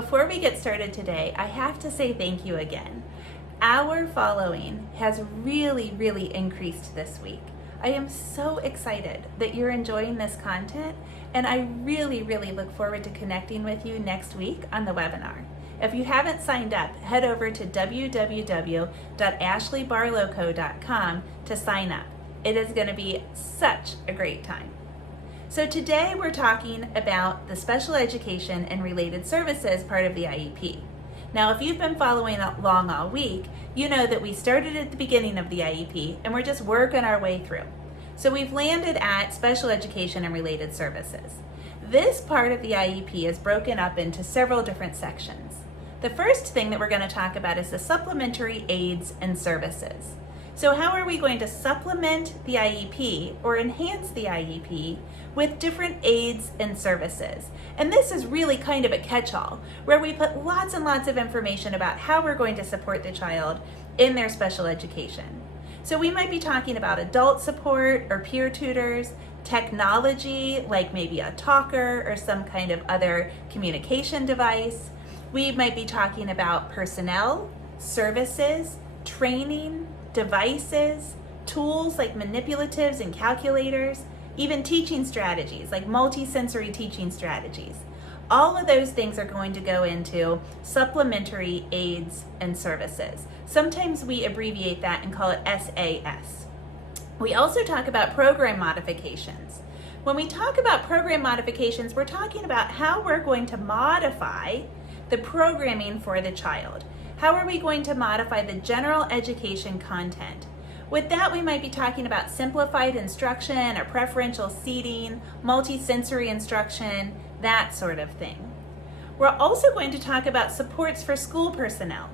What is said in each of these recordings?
before we get started today, I have to say thank you again. Our following has really increased this week. I am so excited that you're enjoying this content, and I really look forward to connecting with you next week on the webinar. If you haven't signed up, head over to www.ashleybarloco.com to sign up. It is going to be such a great time. So today we're talking about the special education and related services part of the IEP. Now, if you've been following along all week, you know that we started at the beginning of the IEP and we're just working our way through. So we've landed at special education and related services. This part of the IEP is broken up into several different sections. The first thing that we're going to talk about is the supplementary aids and services. So how are we going to supplement the IEP or enhance the IEP with different aids and services? And this is really kind of a catch-all where we put lots and lots of information about how we're going to support the child in their special education. So we might be talking about adult support or peer tutors, technology like maybe a talker or some kind of other communication device. We might be talking about personnel, services, training, devices, tools like manipulatives and calculators, even teaching strategies like multisensory teaching strategies. All of those things are going to go into supplementary aids and services. Sometimes we abbreviate that and call it SAS. We also talk about program modifications. When we talk about program modifications, we're talking about how we're going to modify the programming for the child. How are we going to modify the general education content? With that, we might be talking about simplified instruction or preferential seating, multisensory instruction, that sort of thing. We're also going to talk about supports for school personnel.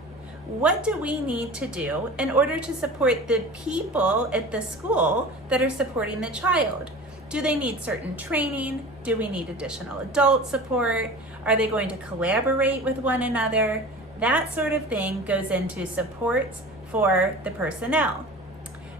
What do we need to do in order to support the people at the school that are supporting the child? Do they need certain training? Do we need additional adult support? Are they going to collaborate with one another? That sort of thing goes into supports for the personnel.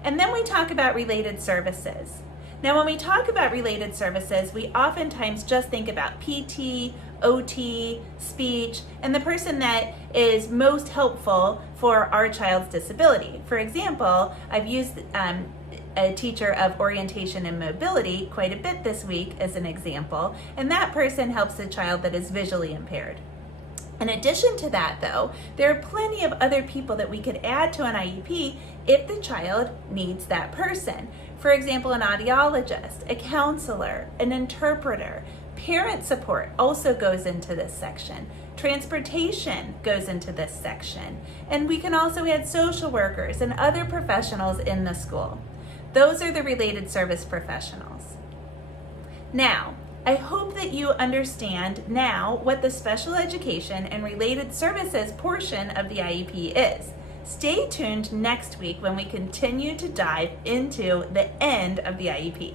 And then we talk about related services. Now, when we talk about related services, we oftentimes just think about PT, OT, speech, and the person that is most helpful for our child's disability. For example, I've used a teacher of orientation and mobility quite a bit this week as an example, and that person helps a child that is visually impaired. In addition to that, though, there are plenty of other people that we could add to an IEP if the child needs that person. For example, an audiologist, a counselor, an interpreter. Parent support also goes into this section. Transportation goes into this section. And we can also add social workers and other professionals in the school. Those are the related service professionals. Now, I hope that you understand now what the special education and related services portion of the IEP is. Stay tuned next week when we continue to dive into the end of the IEP.